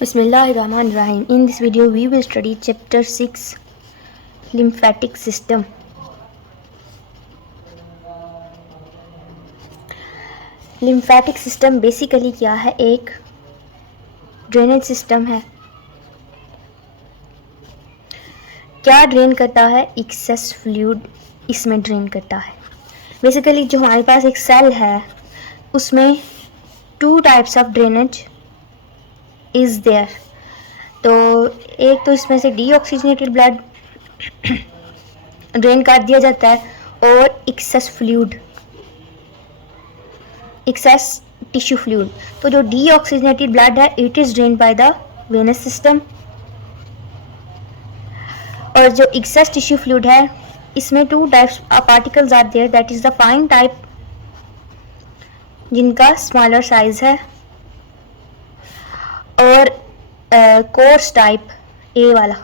Bismillahirrahmanirrahim. In this video, we will study chapter 6, lymphatic system. Lymphatic system basically क्या है? एक drainage system है। क्या ड्रेन करता है? एक्सेस फ्लूइड इसमें ड्रेन करता है। बेसिकली जो हमारे पास एक सेल है उसमें 2 types of drainage is there. तो एक तो इसमें से डीऑक्सीजनेटेड ब्लड ड्रेन कर दिया जाता है और excess fluid, excess tissue fluid. तो जो डीऑक्सीजनेटेड ब्लड है it is drain by the venous system, और जो एक्सेस टिश्यू फ्लूइड है इसमें 2 types particles are there, that is the fine type जिनका स्मॉलर साइज है, और कोर्स टाइप ए वाला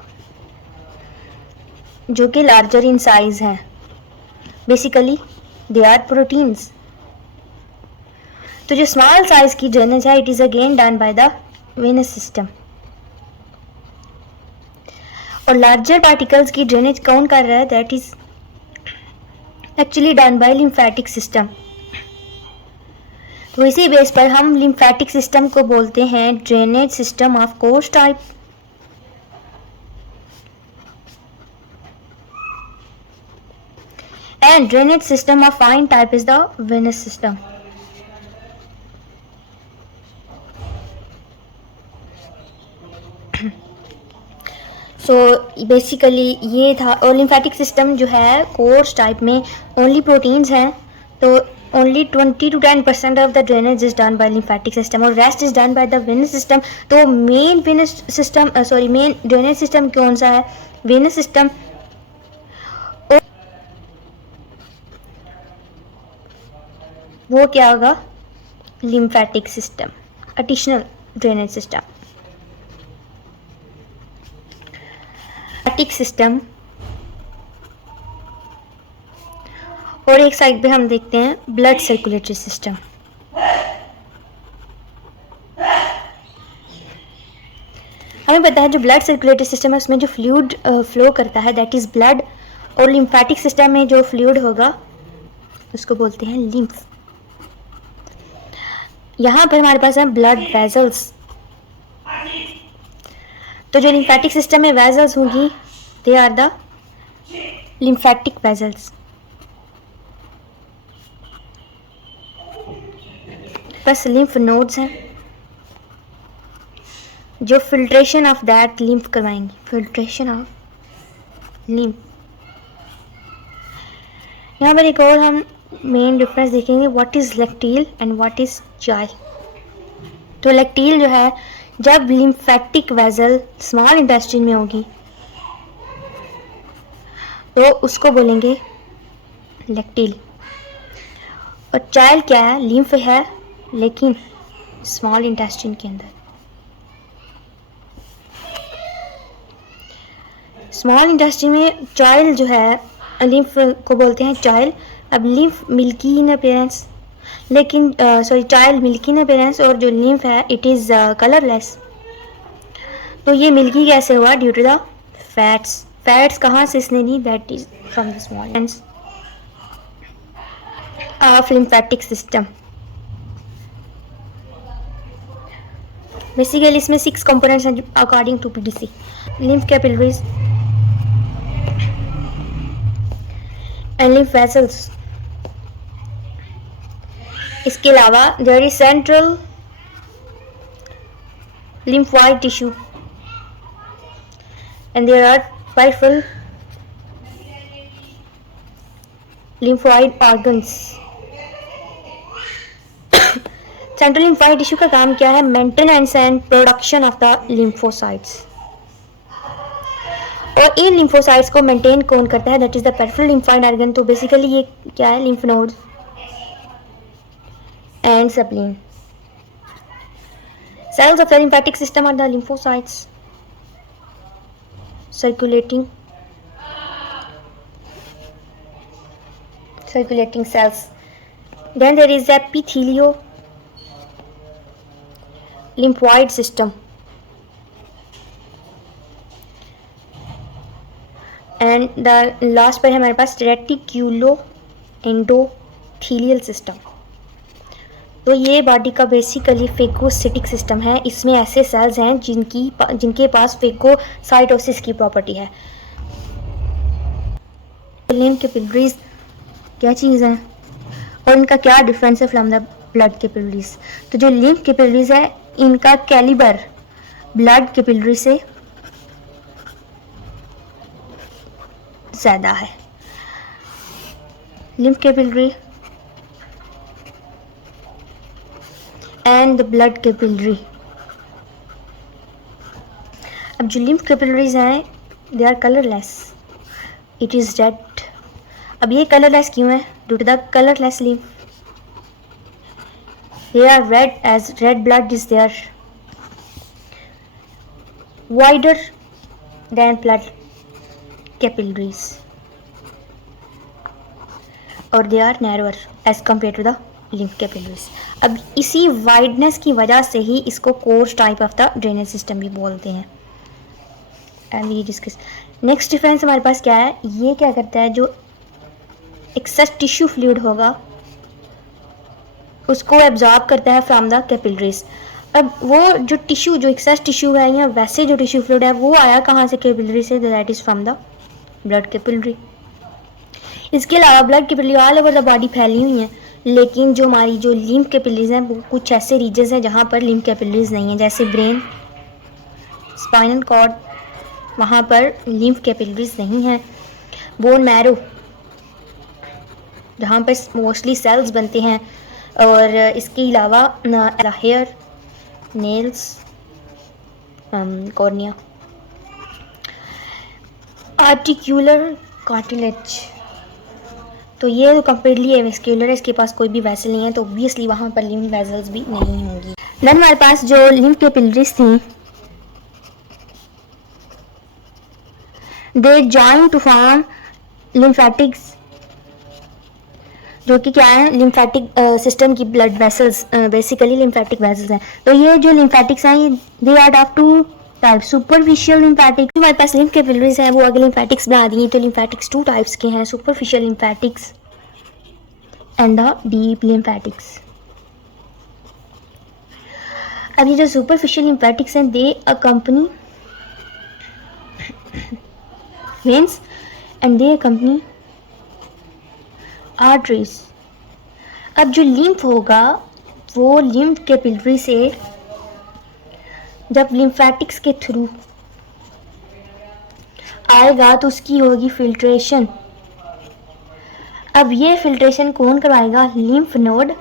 जो कि लार्जर इन साइज है। Basically they are proteins. तो जो स्मॉल साइज की ड्रेनेज है it is again done by the venous system, और लार्जर पार्टिकल्स की ड्रेनेज कौन कर रहा है? That is actually done by lymphatic system. तो इसी बेस पर हम लिम्फेटिक सिस्टम को बोलते हैं drainage system of coarse type. And drainage system of fine type is the venous system. So basically ये था। और लिम्फेटिक सिस्टम जो है कोर्स टाइप में ओनली प्रोटीन्स हैं, तो only 20 to 10% of the drainage is done by lymphatic system और rest is done by the venous system. तो main venous system main drainage system कौन सा है? Venous system. वो क्या होगा? Lymphatic system, additional drainage system. Lymphatic system, और एक साइड पे हम देखते हैं ब्लड सर्कुलेटरी सिस्टम। हमें पता है जो ब्लड सर्कुलेटरी सिस्टम है उसमें जो फ्लूइड फ्लो करता है दैट इज ब्लड, और लिम्फेटिक सिस्टम में जो फ्लूइड होगा उसको बोलते हैं लिम्फ। यहाँ पर हमारे पास है ब्लड वेजल्स। तो जो लिम्फेटिक सिस्टम में वेजल्स होंगी they are the lymphatic vessels. बस लिम्फ नोड्स हैं जो फिल्ट्रेशन ऑफ दैट लिम्फ करवाएंगे, फिल्ट्रेशन ऑफ लिम्फ। यहाँ पर एक और हम मेन डिफरेंस देखेंगे, what is lacteal and what is chyle. तो लैक्टील जो है जब लिम्फेटिक वेजल स्मॉल इंटेस्टाइन में होगी तो उसको बोलेंगे लैक्टील। और चाइल क्या है? लिम्फ है लेकिन स्मॉल इंटेस्टाइन के अंदर। स्मॉल इंटेस्टाइन में चाइल जो है लिम्फ को बोलते हैं चाइल। अब लिम्फ मिल्की इन अपीयरेंस, लेकिन चाइल मिल्की इन अपीयरेंस, और जो लिम्फ है इट इज कलरलेस। तो ये मिल्की कैसे हुआ? Due to the fats. Fats कहाँ से इसने ली? That is from the small ends of lymphatic system. Basically इसमें 6 कंपोनेंट्स हैं according to PDC. Lymph capillaries and lymph vessels. इसके अलावा there is central lymphoid tissue and there are peripheral lymphoid organs. Central lymphoid tissue का काम क्या है? Maintenance and production of the lymphocytes. और इन लिम्फोसाइट्स को मेंटेन कौन करता है? That is the peripheral lymphoid organ. तो बेसिकली ये क्या है? Lymph nodes and spleen. Cells of the lymphatic system are the lymphocytes circulating cells. Then there is epithelio lymphoid system. And the last पर है हमारे पास रेटिक्यूलो एंडोथीलियल सिस्टम। तो ये body का बेसिकली फेगोसिटिक सिस्टम है। इसमें ऐसे सेल्स हैं जिनके पास फेगोसाइटोसिस की प्रॉपर्टी है। लिम्फ कैपिलरीज क्या चीज़ है और इनका क्या डिफरेंस है फ्रॉम द ब्लड कैपिलरीज। तो जो लिम्फ कैपिलरीज है इनका कैलिबर ब्लड कैपिलरी से ज़्यादा है। Lymph capillary and the blood capillary. अब जो लिम्फ कैपिलरीज हैं they are colourless, it is red. अब ये कलरलेस क्यों है? Due to the colourless lymph they are red as red blood is there wider than blood capillaries और they are narrower as compared to the lymph capillaries। अब इसी wideness की वजह से ही इसको coarse type of the drainage system भी बोलते हैं। And we discuss next difference हमारे पास क्या है। ये क्या करता है, जो एक्सेस टिश्यू फ्लूइड होगा उसको एब्जॉर्ब करता है फ्रॉम द कैपिलरीज। अब वो जो टिश्यू जो एक्सेस टिश्यू है या वैसे जो टिश्यू फ्लूइड है वो आया कहाँ से? कैपिलरी से, that is from the blood capillary. इसके अलावा blood capillary all over the body फैली हुई हैं, लेकिन जो हमारी जो लिम्फ कैपिलरीज हैं वो कुछ ऐसे रीजन्स हैं जहाँ पर लिम्फ कैपिलरीज नहीं हैं, जैसे ब्रेन, स्पाइनल कॉर्ड, वहाँ पर लिम्फ कैपिलरीज नहीं हैं। बोन मैरो जहाँ पर मोस्टली सेल्स बनते हैं, और इसके अलावा hair, nails, cornea. Articular cartilage, तो ये तो कम्प्लीटली एवेस्क्यूलर है, इसके पास कोई भी वेसल नहीं है, तो ऑब्वियसली वहाँ पर लिम्फ वेसल्स भी नहीं होंगी। देन हमारे पास जो लिम्फ कैपिलरीज थी they join to form lymphatics, जो कि क्या है? लिम्फेटिक सिस्टम की blood vessels, basically lymphatic vessels हैं। तो ये जो लिम्फेटिक्स हैं they are of two type, superficial lymphatics. हमारे पास लिम्फ कैपिलरीज हैं वो अगर लिम्फेटिक्स बना दी तो लिम्फेटिक्स 2 टाइप्स के हैं, superficial lymphatics and the deep lymphatics. अब ये जो सुपरफिशियल लिम्फेटिक्स हैं they accompany veins and they accompany arteries. अब जो लिम्फ होगा वो लिम्फ कैपिलरी से जब लिम्फेटिक्स के थ्रू आएगा तो उसकी होगी फिल्ट्रेशन। अब ये फिल्ट्रेशन कौन करवाएगा? Lymph node.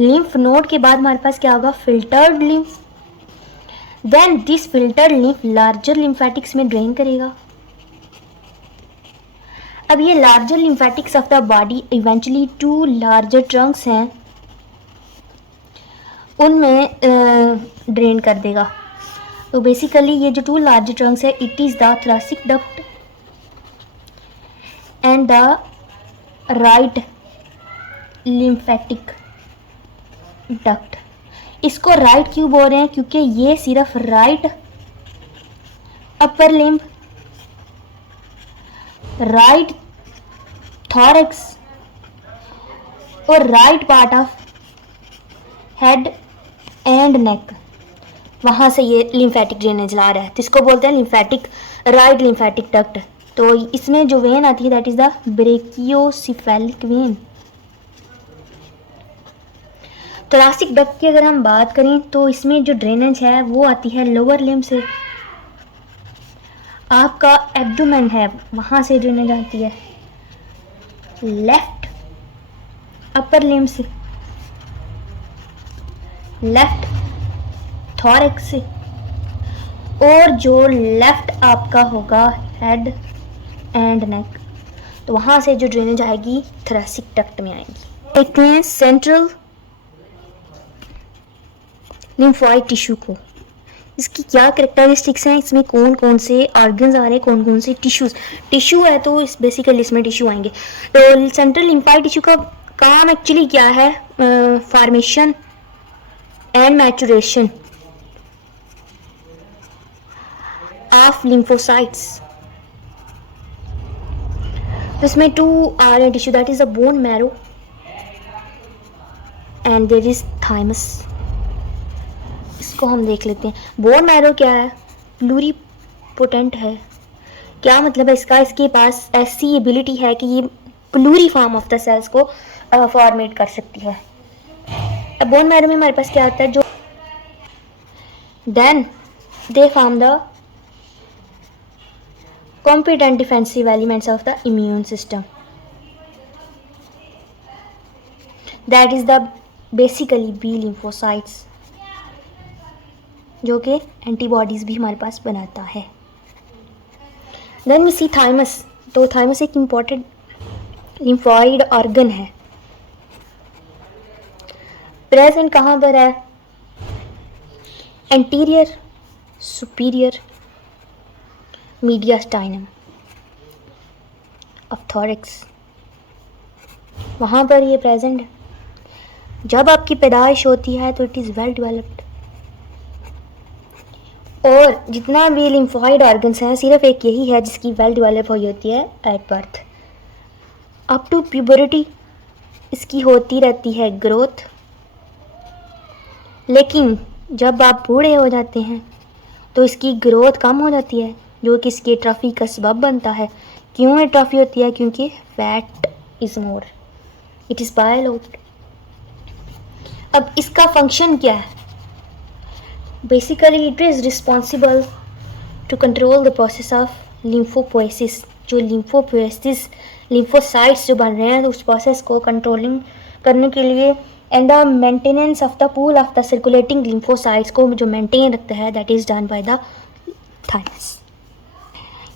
लिम्फ नोड के बाद हमारे पास क्या होगा? Filtered lymph. Then this filtered lymph larger lymphatics में ड्रेन करेगा। अब ये larger lymphatics of the body eventually 2 larger trunks हैं उनमें ड्रेन कर देगा। तो बेसिकली ये जो 2 लार्जर ट्रंक्स है it is the thoracic duct and the right lymphatic duct. इसको राइट क्यों बोल रहे हैं? क्योंकि ये सिर्फ right upper lymph, right thorax और right part of head and neck, वहाँ से ये लिम्फेटिक ड्रेनेज ला रहा है, तो इसको बोलते हैं लिम्फेटिक राइट लिम्फेटिक डक्ट। तो इसमें जो वेन आती है that is the brachiocephalic vein. Thoracic duct की अगर हम बात करें तो इसमें जो ड्रेनेज है वो आती है लोअर लिम्ब से, आपका एब्डोमेन है वहाँ से ड्रेनेज आती है, लेफ्ट अपर लिम्ब से, लेफ्ट थॉरैक्स से, और जो लेफ्ट आपका होगा हेड एंड नेक, तो वहाँ से जो ड्रेनेज आएगी थोरेसिक डक्ट में आएगी। देखते हैं सेंट्रल लिम्फोइड टिश्यू को, इसकी क्या करेक्टरिस्टिक्स हैं, इसमें कौन कौन से ऑर्गन्स आ रहे हैं, कौन कौन से टिश्यू है, तो इस बेसिकली इसमें टिश्यू आएंगे। तो सेंट्रल लिम्फोइड टिश्यू का काम एक्चुअली क्या है? Formation and maturation of lymphocytes तो इसमें 2 are in tissue, that is a bone marrow and there is thymus. इसको हम देख लेते हैं। बोन मैरो क्या है? प्लूरीपोटेंट है। क्या मतलब है इसका? इसके पास ऐसी एबिलिटी है कि ये प्लूरी फॉर्म ऑफ द सेल्स को फॉर्मेट कर सकती है। अब बोन मैरो में हमारे पास क्या आता है? जो then they form the competent defensive elements of the immune system, that is the basically B lymphocytes, जो कि एंटीबॉडीज भी हमारे पास बनाता है। Then we see thymus. तो थाइमस एक इम्पॉर्टेंट लिम्फॉइड ऑर्गन है। प्रेजेंट कहाँ पर है? Anterior superior mediastinum of thorax, वहाँ पर ये प्रेजेंट है। जब आपकी पैदाइश होती है तो इट इज़ वेल डेवलप्ड, और जितना भी लिम्फॉइड ऑर्गन्स हैं सिर्फ एक यही है जिसकी वेल डेवलप हुई होती है एट बर्थ। अप टू प्यूबरिटी इसकी होती रहती है ग्रोथ, लेकिन जब आप बूढ़े हो जाते हैं तो इसकी ग्रोथ कम हो जाती है, जो कि इसकी एट्रोफी का सबब बनता है। क्यों एट्रोफी होती है? क्योंकि fat is more, it is bile out. अब इसका फंक्शन क्या है? Basically it is responsible to control the process of lymphopoiesis. जो लिम्फोपोएसिस लिम्फोसाइट्स जो बन रहे हैं, तो उस प्रोसेस को कंट्रोलिंग करने के लिए and the maintenance of the pool of the circulating lymphocytes को जो मेंटेन रखता है, that is done by the thymus.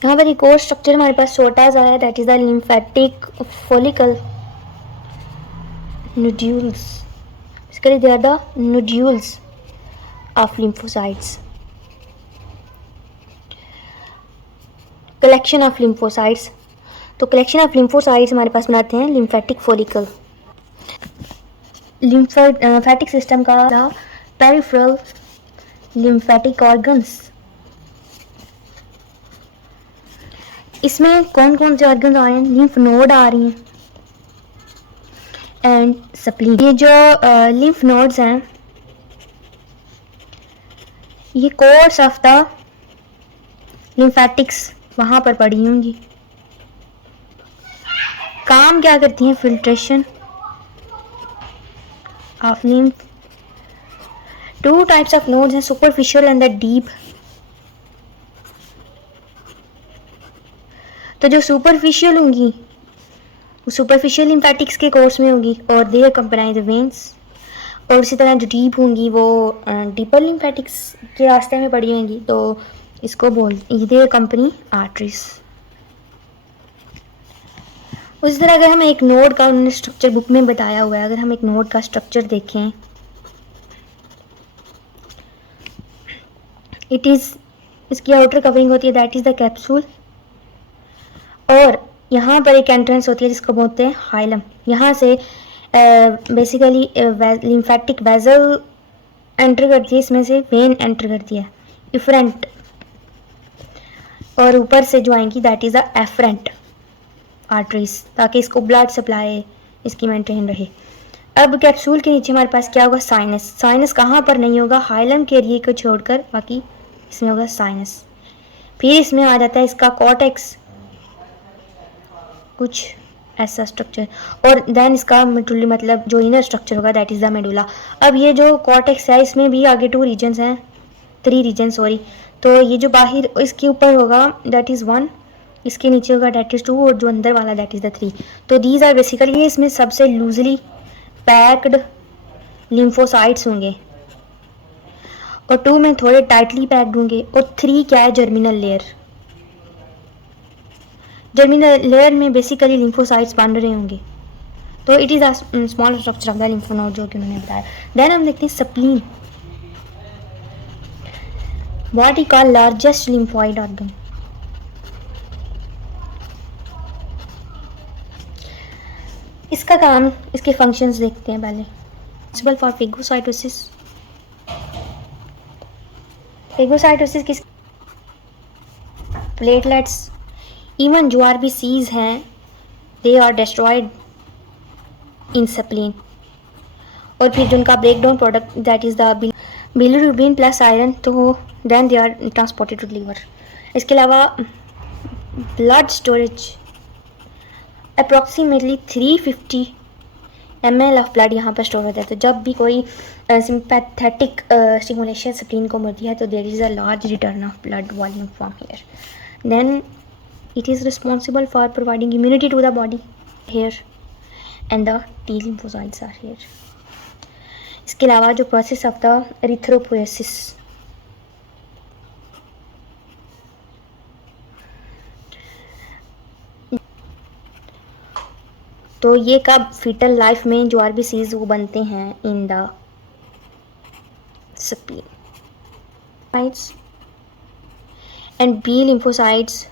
यहाँ पर एक और स्ट्रक्चर हमारे पास छोटा सा है, that is the lymphatic follicle nodules. Basically they are the nodules of lymphocytes, collection of lymphocytes. तो कलेक्शन ऑफ लिम्फोसाइट्स हमारे पास बनाते हैं लिम्फेटिक फॉलिकल। लिम्फेटिक सिस्टम का पेरिफेरल लिम्फेटिक ऑर्गन्स, इसमें कौन कौन से ऑर्गन आ रहे हैं? लिम्फ नोड आ रही हैं एंड स्प्लीन। ये जो लिम्फ नोड्स हैं ये कोर्स ऑफ द लिम्फेटिक्स वहाँ पर पड़ी होंगी। काम क्या करती हैं? Filtration of lymph. 2 types of nodes हैं, सुपरफिशियल एंड द डीप। तो जो सुपरफिशियल होंगी वो सुपरफिशियल लिम्फेटिक्स के कोर्स में होगी और दे कंप्राइज वेन्स, और इसी तरह जो डीप होंगी वो डीपर लिम्फेटिक्स के रास्ते में पड़ी होंगी, तो इसको दे कंपनी आर्टरीज। उसी तरह अगर हम एक नोड का, उन्होंने स्ट्रक्चर बुक में बताया हुआ है, अगर हम एक नोड का स्ट्रक्चर देखें, इट इज़ इसकी आउटर कवरिंग होती है, दैट इज़ द कैप्सूल, और यहाँ पर एक एंट्रेंस होती है जिसको बोलते हैं हाइलम। यहाँ से बेसिकली लिम्फेटिक वेजल एंटर करती है, इसमें से वेन एंटर करती है इफरेंट, और ऊपर से जो आएंगी that is the afferent arteries, ताकि इसको ब्लड सप्लाई इसकी मेंटेन रहे। अब कैप्सूल के नीचे हमारे पास क्या होगा? साइनस। साइनस कहाँ पर नहीं होगा? हाइलम के एरिए को छोड़कर, बाकी इसमें होगा साइनस। फिर इसमें आ जाता है इसका कॉर्टेक्स, कुछ ऐसा स्ट्रक्चर, और देन इसका मेडुला, मतलब जो इनर स्ट्रक्चर होगा दैट इज़ द मेडुला। अब ये जो कॉर्टेक्स है इसमें भी आगे 3 रीजन सॉरी। तो ये जो बाहर इसके ऊपर होगा दैट इज़ 1, इसके नीचे होगा दैट इज़ 2, और जो अंदर वाला दैट इज़ द 3। तो दीज आर बेसिकली इसमें सबसे लूजली पैक्ड लिम्फोसाइट्स होंगे, और 2 में थोड़े टाइटली पैक्ड होंगे, और 3 क्या है? Germinal layer. जर्मिनल लेयर में बेसिकली लिम्फोसाइट्स बन रहे होंगे। तो it is a small structure of the lymph node जो कि उन्होंने बताया। देन हम देखते हैं spleen, what we call largest lymphoid organ. इसका काम, इसके फंक्शंस देखते हैं पहले। Responsible for phagocytosis. फेगोसाइटोसिस किस? प्लेटलेट्स, इवन जो आरबीसीज हैं they are destroyed in spleen. और फिर जो उनका break down product that is the bilirubin plus iron, तो then they are transported to liver. इसके अलावा blood storage approximately 350 ml of blood यहाँ पर स्टोर होता है। तो जब भी कोई सिंपैथेटिक स्टिमुलेशन स्प्लीन को मिलती है तो there is a large return of blood volume from here, then it is responsible for providing immunity to the body here and the T lymphocytes are here. इसके अलावा जो प्रोसेस ऑफ द एरिथ्रोपोएसिस, तो ये कब fetal life में जो RBCs वो बनते हैं in the spleen and B lymphocytes.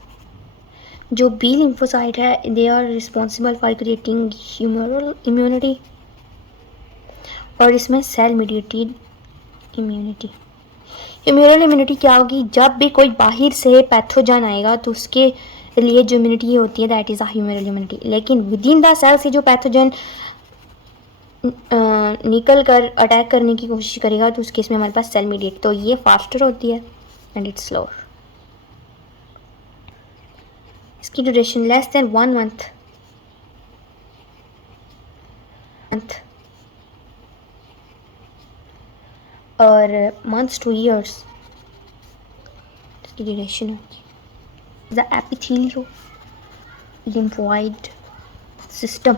जो बी लिम्फोसाइट है they are responsible for creating humoral immunity, और इसमें cell mediated immunity. Humoral immunity क्या होगी, जब भी कोई बाहर से पैथोजन आएगा तो उसके लिए जो इम्यूनिटी होती है that is a humoral immunity. लेकिन विद इन द सेल से जो पैथोजन निकल कर अटैक करने की कोशिश करेगा तो उस केस में हमारे पास सेल मीडिएट, तो ये फास्टर होती है एंड इट्स स्लोअर। इसकी ड्यूरेशन लेस देन 1 मंथ और मंथ्स टू ईयर्स इसकी ड्यूरेशन होती है। The epithelio lymphoid system.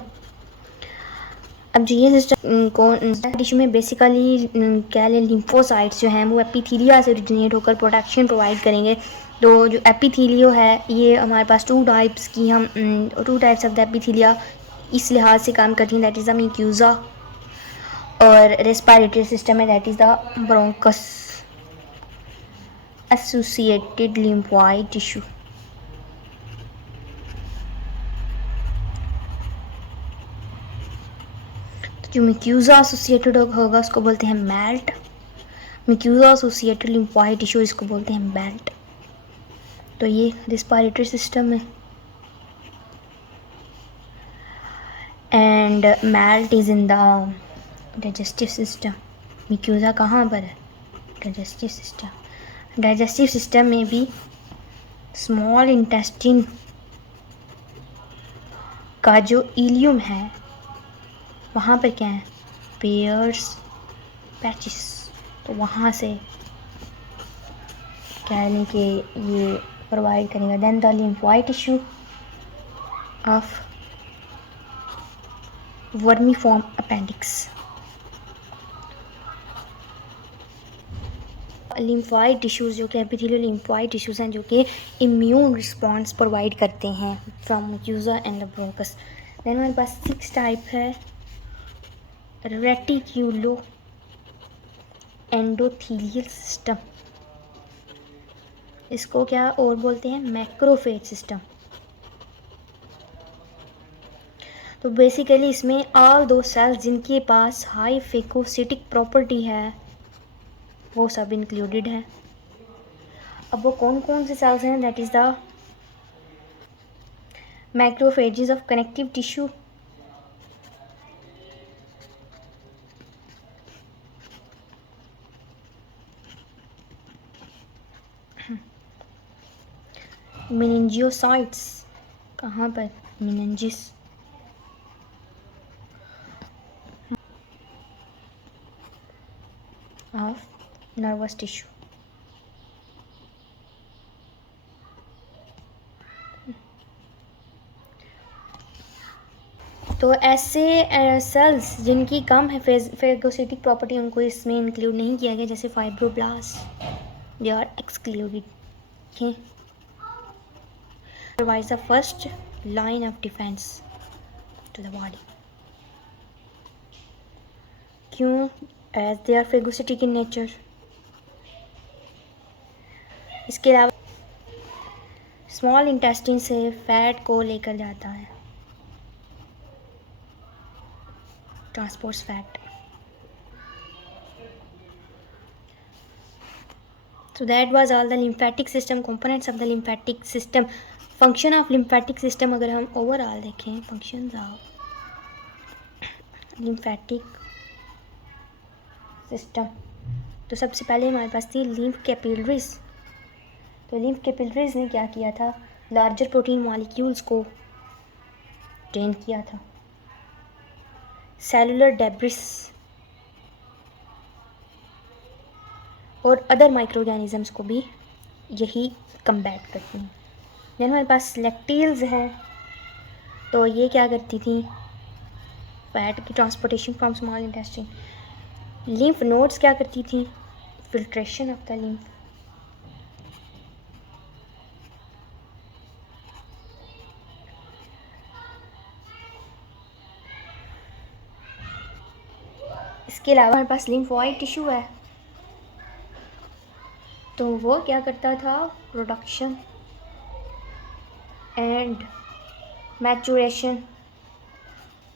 अब जो ये सिस्टम को टिश्यू में बेसिकली क्या ले लिम्फोसाइट्स जो हैं वो एपिथीलिया से ओरिजिनेट होकर प्रोटेक्शन प्रोवाइड करेंगे। तो जो एपिथीलियो है ये हमारे पास two types of the epithelia इस लिहाज से काम करती हैं, दैट इज़ द म्यूकोसा, और रेस्पिरेटरी सिस्टम है that is the bronchus associated lymphoid tissue. जो म्यूकोसा एसोसिएटेड होगा उसको बोलते हैं MALT, mucosa associated lymphoid tissue इसको बोलते हैं बेल्ट। तो ये रेस्पिरेटरी सिस्टम है and MALT is in the digestive system. Mucosa कहाँ पर है, डाइजेस्टिव सिस्टम। डाइजेस्टिव सिस्टम में भी स्मॉल इंटेस्टिन का जो इलियम है वहाँ पर क्या है, पेयर्स पैचेस, तो वहाँ से कहने के ये प्रोवाइड करेगा। Then the lymphoid tissue of vermiform appendix. Lymphoid tissues जो कि एपिथेलियल लिम्फोइड टिश्यूज़ हैं जो कि इम्यून रिस्पॉन्स प्रोवाइड करते हैं from mucosa and the bronchus. Then हमारे पास 6 टाइप है रेटिक्यूलो एंडोथीलियल सिस्टम, इसको क्या और बोलते हैं, मैक्रोफेज सिस्टम। तो बेसिकली इसमें ऑल दो सेल्स जिनके पास हाई फेगोसिटिक प्रॉपर्टी है वो सब इंक्लूडेड है। अब वो कौन कौन से सेल्स हैं, that is the macrophages of connective tissue, meningiocytes, कहाँ पर, मेनिंजिस, ऑफ नर्वस टिश्यू। तो ऐसे सेल्स जिनकी कम है फेगोसिटिक प्रॉपर्टी उनको इसमें इंक्लूड नहीं किया गया, जैसे fibroblast, they are excluded. Okay, provides the first line of defense to the body. क्यों, as they are phagocytic in nature। इसके अलावा स्मॉल इंटेस्टाइन से फैट को लेकर जाता है, transports fat. So that was all the lymphatic system, components of the lymphatic system. Function of lymphatic system अगर हम ओवरऑल देखें, फंक्शंस ऑफ लिम्फेटिक सिस्टम, तो सबसे पहले हमारे पास थी लिम्फ कैपिलरीज। तो लिम्फ कैपिलरीज ने क्या किया था, लार्जर प्रोटीन मॉलिक्यूल्स को ड्रेन किया था। सेलुलर डेब्रिस और अदर माइक्रो ऑर्गेनिजम्स को भी यही कम्बैट करती हैं। देन हमारे पास लैक्टील्स हैं, तो ये क्या करती थी, फैट की transportation from small intestine. Lymph nodes क्या करती थी, फिल्ट्रेशन ऑफ द लिम्फ। इसके अलावा हमारे पास लिम्फोइड टिश्यू है, तो वो क्या करता था, production and maturation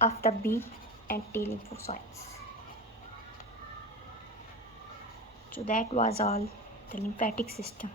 of the B and T lymphocytes. So that was all the lymphatic system.